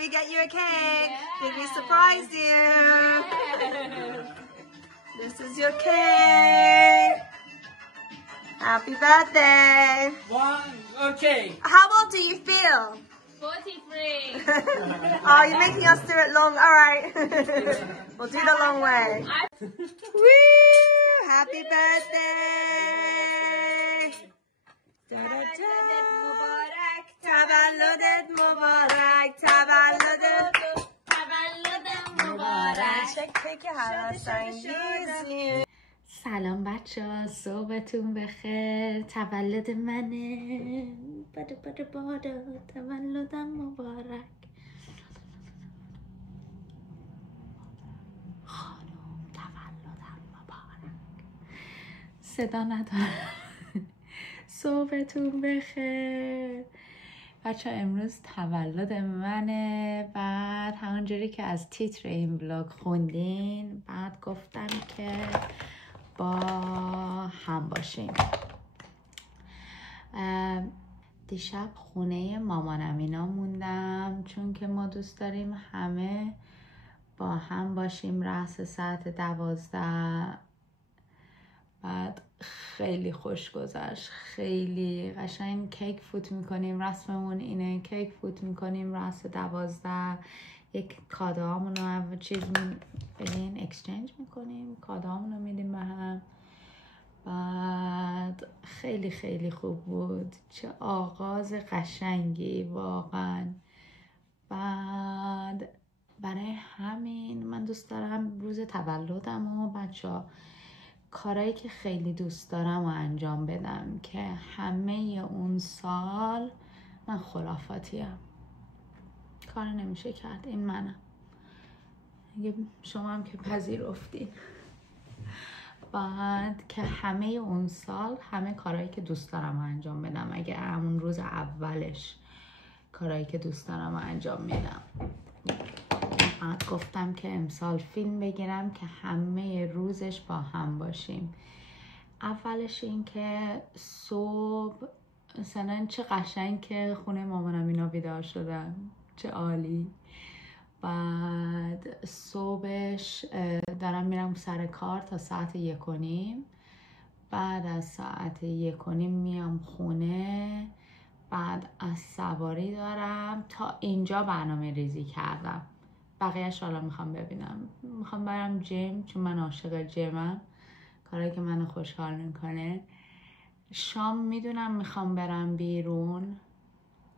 we get you a cake? Yeah. Did we surprise you? Yeah. This is your cake. Happy birthday. Okay. How old do you feel? 43. Oh, you're making us do it long. All right. We'll do the long way. Woo! Happy birthday. تولدت مبارک تولدت مبارک چه کیک هوس‌انگیزی. سلام بچه ها، صبحتون بخیر. تولد منه. بادا بادا بادا، تولدم مبارک. خانم تولدم مبارک. صدا ندارم. صبحتون بخیر بچه ها. امروز تولد منه. بعد همونجوری که از تیتر این بلاگ خوندین، بعد گفتم که با هم باشیم. دیشب خونه مامانم اینا موندم، چون که ما دوست داریم همه با هم باشیم رأس ساعت 12. بعد خیلی خوش گذشت، خیلی قشنگ. کیک فوت میکنیم، رسممون اینه، کیک فوت میکنیم رأس 12. یک کادوهامونو چیز بگین اکسچنج میکنیم، کادوهامونو میدیم به هم. بعد خیلی خیلی خوب بود، چه آغاز قشنگی واقعا. بعد برای همین من دوست دارم روز تولدم و بچه‌ها کارهایی که خیلی دوست دارم و انجام بدم، که همه اون سال من خرافاتیم، کار نمیشه کرد. این منم، شما هم که پذیرفتین. بعد که همه اون سال همه کارهایی که دوست دارم و انجام بدم، اگه همون روز اولش کارهایی که دوست دارم و انجام میدم. بعد گفتم که امسال فیلم بگیرم که همه روزش با هم باشیم. اولش این که صبح مثلا چه قشنگ که خونه مامانم اینا بیدار شدن، چه عالی. بعد صبحش دارم میرم سر کار تا ساعت 1:30. بعد از ساعت 1:30 میام خونه. بعد از سواری دارم تا اینجا برنامه ریزی کردم. بقیهش حالا میخوام ببینم. میخوام برم جیم، چون من عاشق جیمم، کاری که منو خوشحال میکنه. شام میدونم میخوام برم بیرون،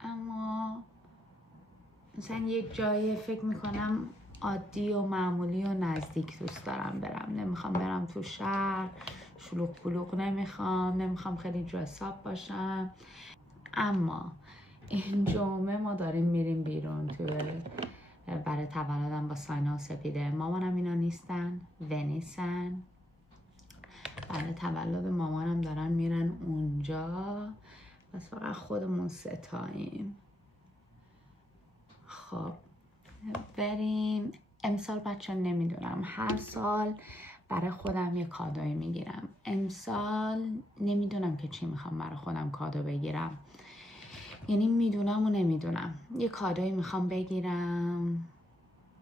اما مثلا یک جایی فکر میکنم عادی و معمولی و نزدیک دوست دارم برم. نمیخوام برم تو شهر شلوغ پلوغ، نمیخوام خیلی درساب باشم. اما این جمعه ما داریم میریم بیرون تو برای تولدم با ساینا و سپیده. مامانم اینا نیستن، ونیسن. برای تولد مامانم دارن میرن اونجا، بس فقط خودمون ستاییم. خب بریم. امسال بچه نمیدونم، هر سال برای خودم یه کادوی میگیرم. امسال نمیدونم که چی میخوام برای خودم کادو بگیرم، یعنی میدونم و نمیدونم. یه کادوی میخوام بگیرم،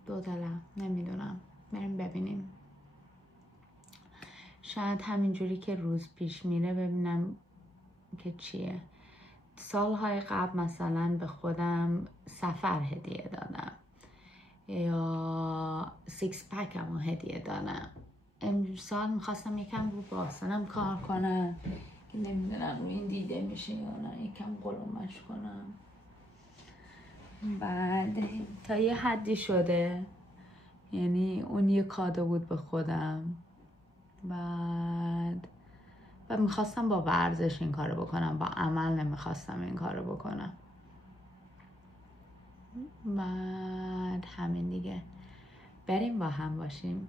دو دلم نمیدونم. بریم ببینیم. شاید همینجوری که روز پیش میره ببینم که چیه. سالهای قبل مثلا به خودم سفر هدیه دادم یا سیکس پکم رو هدیه دادم. امسال میخواستم یکم رو باسنم کار کنم، که نمیدونم رو این دیده میشه یا نه، یکم قلومش کنم. بعد تا یه حدی شده، یعنی اون یه کادو بود به خودم. بعد و میخواستم با ورزش این کارو بکنم، با عمل نمیخواستم این کارو بکنم. بعد همین دیگه، بریم با هم باشیم.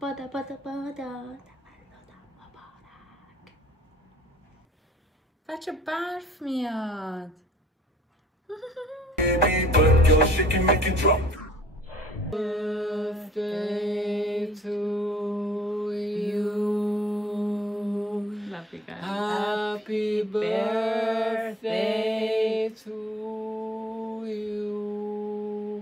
بادا بادا بادا، تولدم مبارک. بچه برف میاد. Birthday to you. Love you guys. Happy birthday to you.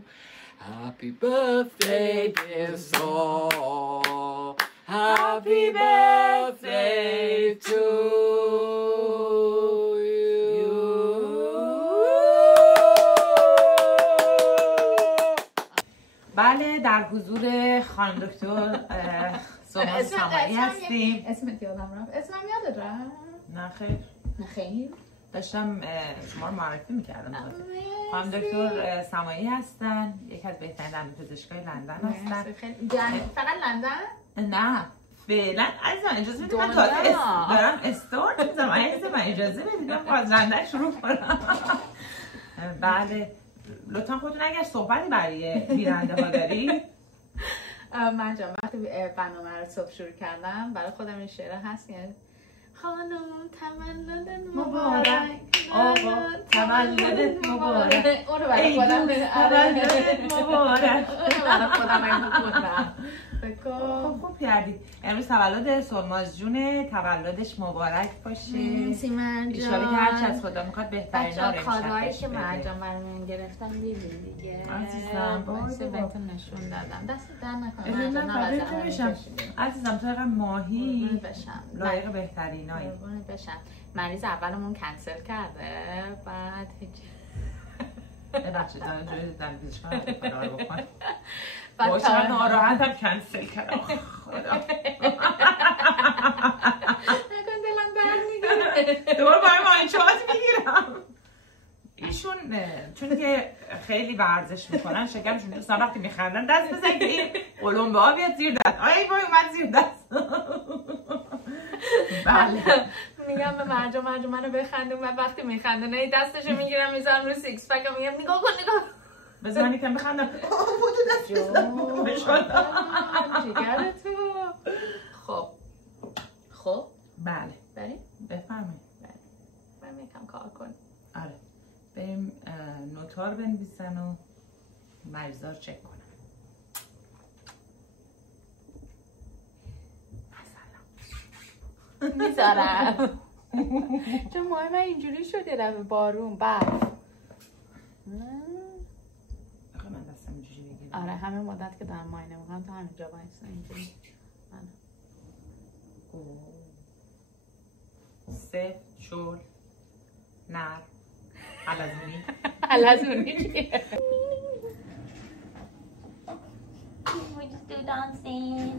Happy birthday, dear Saul. Happy birthday to you. بله در حضور خانم دکتر سلماز سماعی هستیم. اسمت یادم رفت. اسمم یادت رفت؟ نه خیر. نه خیر. داشتم شما رو معرفی میکردم. خانم دکتر سماعی هستن، یکی از بهترین دندانپزشکای لندن هستن. فقط لندن؟ نه فعلا عزیزم اجازه بدید من دارم استارت میزنم. عزیزم اجازه بدید من از لندن شروع کنم. بله لطفا خودتون اگر صحبتی برای بیننده ها دارید. من جان وقتی برنامه رو صبح شروع کردم برای خودم این شعر هست که خانم تولد مبارک، آقا تولد مبارک، اون رو برای خودم تولد مبارک، برای خودم میکنم. خوب کردید. امروز تولد سلماز جونه، تولدش مبارک باشه. مرسی ایشالا که هرچی از خدا میخواد بهترین ها رو بچه‌ها کادوهایی که مرجان برام گرفتم می‌بینی دیگه. عزیزم واسه بهتون نشون دادم. دست در نکنه مرجان. مرجان بشم عزیزم تو اینقدر ماهی بشم. لایق بهترینایی. بشم. مریض اولمون کنسل کرده بعد هیچ ببخشید دارم جوی دندانپزشک کار بکنم. باشم ناراحتم کنسل کردم. خدا نکن دلم درد میگیره. دوباره برای مانچات میگیرم. ایشون چون که خیلی ورزش میکنن شکمشون دوستان وقتی میخندن دست بزن که این قلمبه ها بیاد زیر دست. آی وای اومد زیر دست. بله میگم به مرجان منو بخندون و وقتی میخندونه دستشو میگیرم میذارم رو سیکس پک و میگم نگاه کن بذار من یکم بخندم. بودو دست بزن جگر تو. خب بله بریم؟ بفرمایید. بریم یکم کار کنیم. آره بریم نوتار بنویسن و مریضا رو چک کنن. میذارم چون ماه من اینجوری شد یه دفعه بارون برف. آخه من دستم اینجوری بگیرم. آره همه مدت که دارم ماینه میکنم تا همینجا بایستم اینجوری. سفت شل نر حلزونی. حلزونی چیه؟ We just do dancing.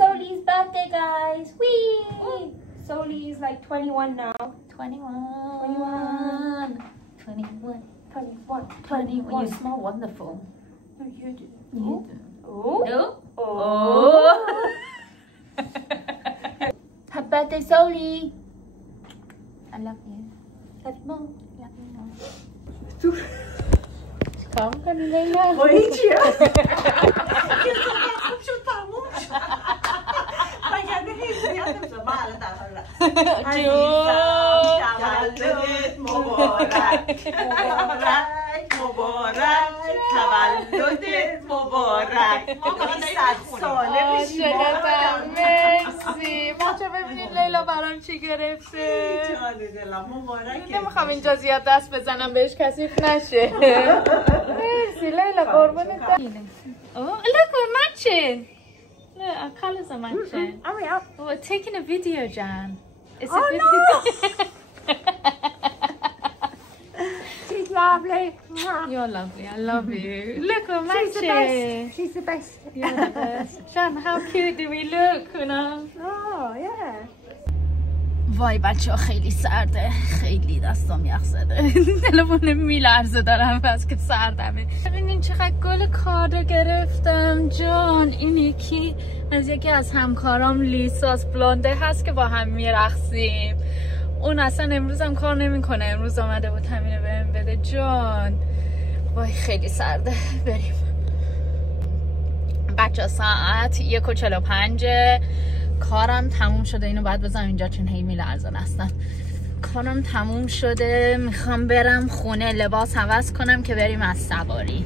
Soli's birthday, guys. Whee! Soli is like 21 now. 21. 21. You smell wonderful. No, you do. You do. Oh. Oh. Oh. Happy birthday, Soli. I love you. Love you more. Love you more. چیکار میکنی لیلا؟ با هیچیه خوب شد تموم شد بگرده حیثیت نمیشه. من الان در حال عزیزم تولدت مبارک مبارک تولدت مبارک. ما 100 ساله میشیم. مرسی. بچه ببینید لیلا برام چی گرفته. جان دلم مبارک. نمیخوام اینجا زیاد دست بزنم بهش کثیف نشه. مرسی لیلا قربونت برم. Look we're matching. Look our colours are matching. Oh yeah. We're taking a video, Jan. It's Oh, a video. no. She's lovely. You're lovely. I love you. Look we're She's the matching. best. She's the best. You're the best. Jan, how cute do we look? Oh yeah. وای بچه ها خیلی سرده، خیلی دستام یخ زده. تلفن میلرزه دارم بس که سردمه. ببینین چقدر گل کادو گرفتم جان. این یکی از همکارام لیساس بلونده هست که با هم میرقصیم. اون اصلا امروز هم کار نمیکنه. امروز آمده بود همینه بهم بده جان. وای خیلی سرده. بریم بچه. ساعت 1:45. کارم تموم شده. اینو باید بذارم اینجا چون هی میلرزن هستن. کارم تموم شده. میخوام برم خونه لباس عوض کنم که بریم از سواری.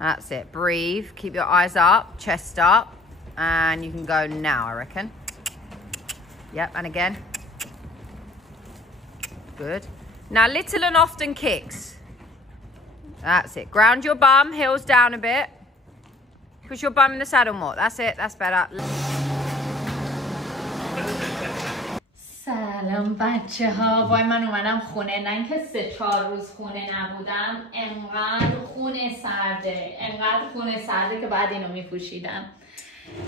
That's it. Breathe. Keep your eyes up, chest up, and you can go now, I reckon. Yep, and again. Good. Now, little and often kicks. That's it. Ground your bum, heels down a bit. Push your bum in the saddle more. That's it, that's better. سلام بچه ها. وای من اومدم خونه، نه اینکه 3-4 روز خونه نبودم، انقدر خونه سرده که بعد اینو میپوشیدم.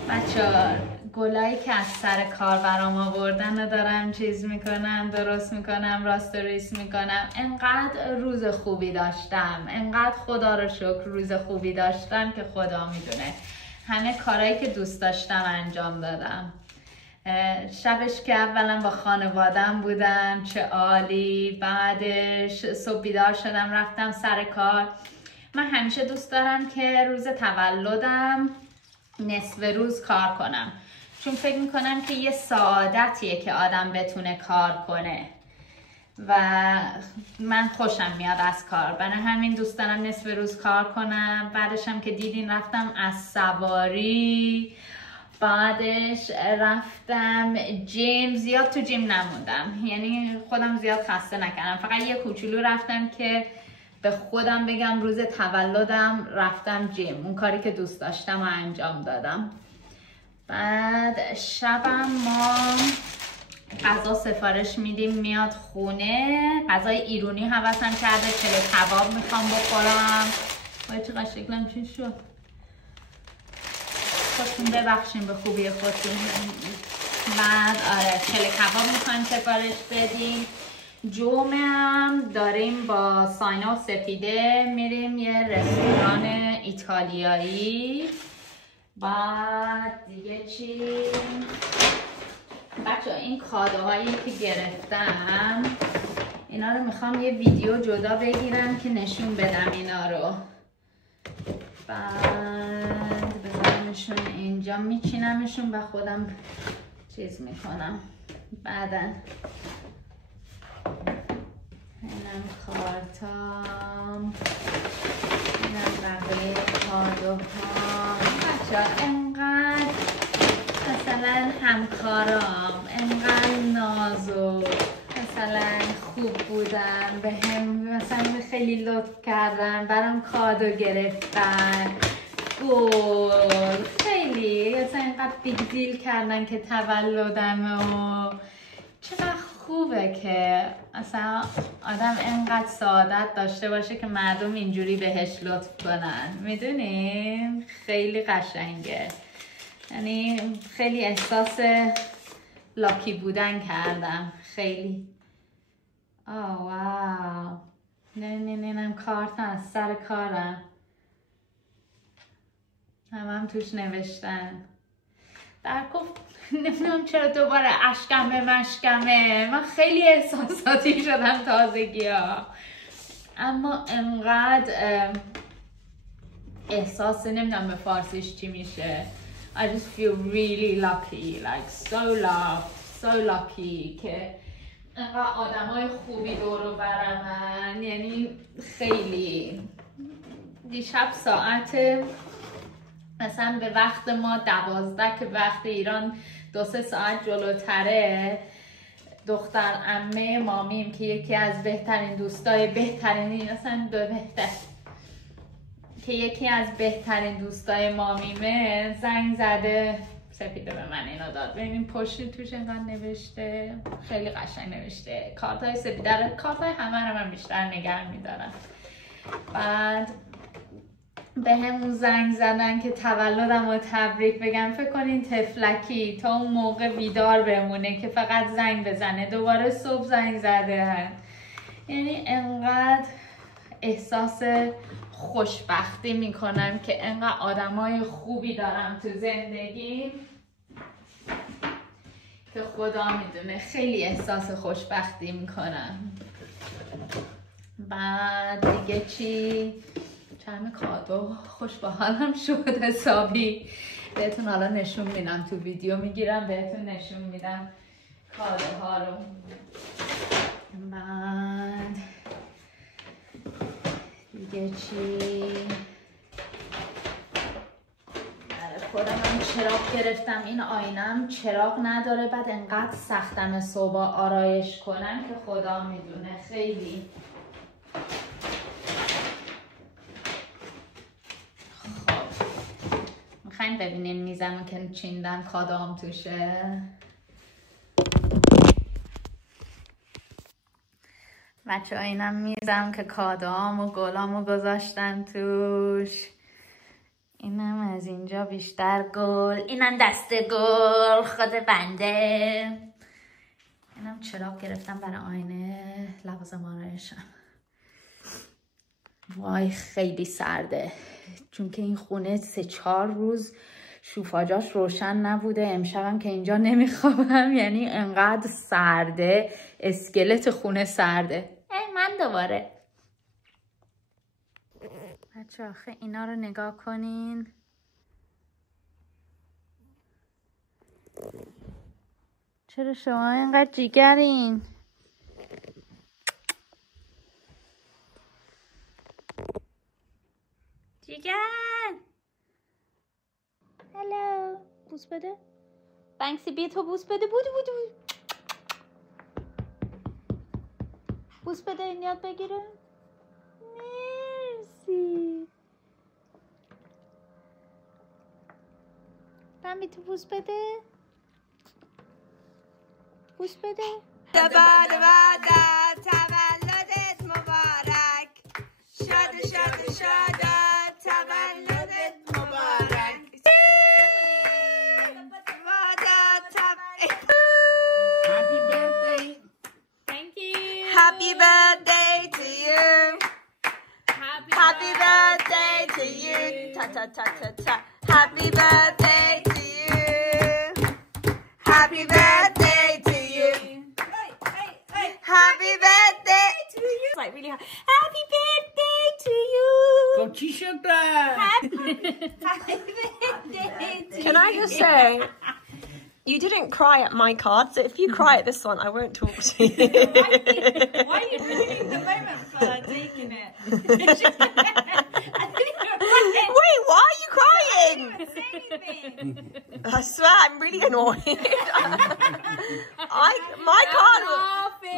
بچه ها گلایی که از سر کار برام آوردن رو دارم چیز میکنم، درست میکنم، راست و ریس میکنم. انقدر روز خوبی داشتم، انقدر خدا رو شکر روز خوبی داشتم که خدا میدونه همه کارهایی که دوست داشتم انجام دادم. شبش که اولا با خانوادم بودم چه عالی، بعدش صبح بیدار شدم رفتم سر کار. من همیشه دوست دارم که روز تولدم نصف روز کار کنم، چون فکر میکنم که یه سعادتیه که آدم بتونه کار کنه و من خوشم میاد از کار، برای همین دوست دارم نصف روز کار کنم. بعدش هم که دیدین رفتم از سواری، بعدش رفتم جیم. زیاد تو جیم نموندم، یعنی خودم زیاد خسته نکردم، فقط یه کوچولو رفتم که به خودم بگم روز تولدم رفتم جیم، اون کاری که دوست داشتم و انجام دادم. بعد شبم ما غذا سفارش میدیم میاد خونه، غذای ایرانی حواسم کرده، کله کباب میخوام بخورم. وای چقدر شکلم چی شد. خودتون ببخشین به خوبی خودتون. بعد آره کله کباب میخوایم سفارش بدیم. جمعه داریم با ساینا و سپیده میریم یه رستوران ایتالیایی. بعد دیگه چی؟ بچه این کادوهایی که گرفتم اینا رو میخوام یه ویدیو جدا بگیرم که نشون بدم اینا رو. بعد بذارمشون اینجا میچینمشون و خودم چیز میکنم بعدا. اینم کارتام، اینم بقیه کادوها. بچه انقدر مثلا همکارام انقدر نازک مثلا خوب بودن به هم، مثلا خیلی لطف کردن برام، کادو گرفتن، گل خیلی مثلا اینقدر بیگ دیل کردن که تولدمه و چقدر خوبه که اصلا آدم اینقدر سعادت داشته باشه که مردم اینجوری بهش لطف کنن. میدونین خیلی قشنگه، یعنی خیلی احساس لاکی بودن کردم خیلی. واو نه کارت از سر کارم هم توش نوشتن. در گفت نمیدونم چرا دوباره اشکمه مشکمه، من خیلی احساساتی شدم تازگی ها، اما انقدر احساس نمیدونم به فارسیش چی میشه. I just feel really lucky, like so lucky که انقدر آدمای خوبی دور و برمن. یعنی خیلی دیشب ساعت مثلا به وقت ما 12 که وقت ایران 2-3 ساعت جلوتره، دختر عمه مامیم که یکی از بهترین دوستای یکی از بهترین دوستای مامیمه زنگ زده. سپیده به من اینو داد، ببینیم پشت توش انقدر نوشته، خیلی قشنگ نوشته. کارتای سپیده رو، کارتای همه رو من بیشتر نگه میدارم. بعد به همون زنگ زدن که تولدم رو تبریک بگم. فکر کنین تفلکی تا اون موقع بیدار بمونه که فقط زنگ بزنه، دوباره صبح زنگ زده. یعنی انقدر احساس خوشبختی میکنم که انقدر آدمای خوبی دارم تو زندگی که خدا میدونه خیلی احساس خوشبختی میکنم. بعد دیگه چی؟ چند کادو خوش با حالم شد حسابی. بهتون حالا نشون میدم، تو ویدیو میگیرم بهتون نشون میدم کادوها رو. بعد دیگه چی؟ برای خودم هم چراغ گرفتم. این آینم چراغ نداره، بعد انقدر سختم صبح آرایش کنم که خدا میدونه خیلی. میخواین ببینین میزمو که چیندم کادام توشه. بچه ها اینم میزم که کادام و گلامو گذاشتن توش. اینم از اینجا بیشتر گل، اینم دست گل خود بنده. اینم چراغ گرفتم برای آینه لوازمارشم. وای خیلی سرده چون که این خونه 3-4 روز شوفاجاش روشن نبوده. امشبم که اینجا نمیخوابم یعنی انقدر سرده، اسکلت خونه سرده. من دوباره بچه آخه اینا رو نگاه کنین. چرا شما اینقدر جیگرین؟ جیگر هلو، بوس بده. بنکسی بیا تو بوس بده. بودو بوس بده این یاد بگیره. مرسی. بمبی تو بوس بده. بوس بده. تولدت مبارک. شاد تولدت مبارک. Happy birthday. Thank you. Happy birthday to you. Happy birthday to you. Ta ta ta ta ta. Happy birthday to you. Happy birthday to you. Happy birthday to you. Like really hard. Happy birthday to you. Go چی شد رفت؟ Happy birthday to you. Can I just say, you didn't cry at my card, so if you cry at this one, I won't talk to you. Why are you ruining the moment for taking it? Wait, why are you crying? I swear, I'm really annoyed.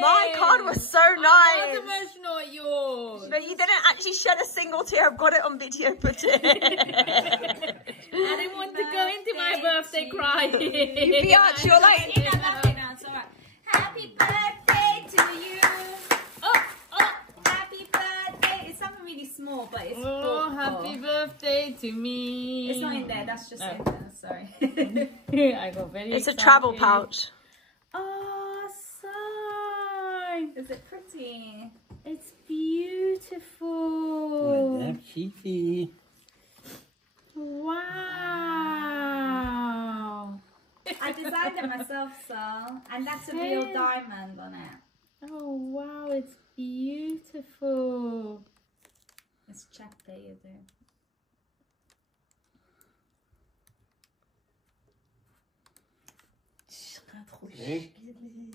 My card was so nice. Emotional at yours. But you didn't actually shed a single tear. I've got it on video footage. I didn't want to go into my birthday crying. Biatch, you're like... Happy birthday to you. Oh, happy birthday. It's something really small, but it's Oh, happy birthday to me. It's not in there. That's just in there. Sorry. I got very It's a excited. travel pouch. Oh, sign. Is it pretty? It's beautiful. چیزی. Wow. I designed it myself, so and that's a real diamond on it. Oh, wow. It's beautiful. It's checked there, you do.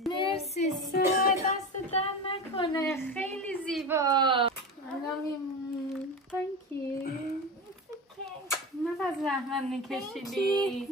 مرسی سای، دست در نکنه، خیلی زیبا. I love you. Thank you. نه زحمت میکشیدی.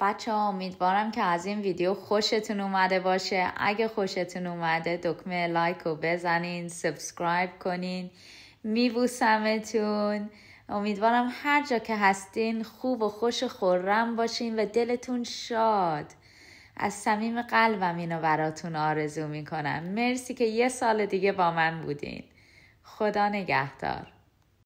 بچه ها امیدوارم که از این ویدیو خوشتون اومده باشه. اگه خوشتون اومده دکمه لایک رو بزنین، سابسکرایب کنین. میبوسمتون. امیدوارم هر جا که هستین خوب و خوش و خرم باشین و دلتون شاد. از صمیم قلبم اینو براتون آرزو میکنم. مرسی که 1 سال دیگه با من بودین. خدا نگهدار.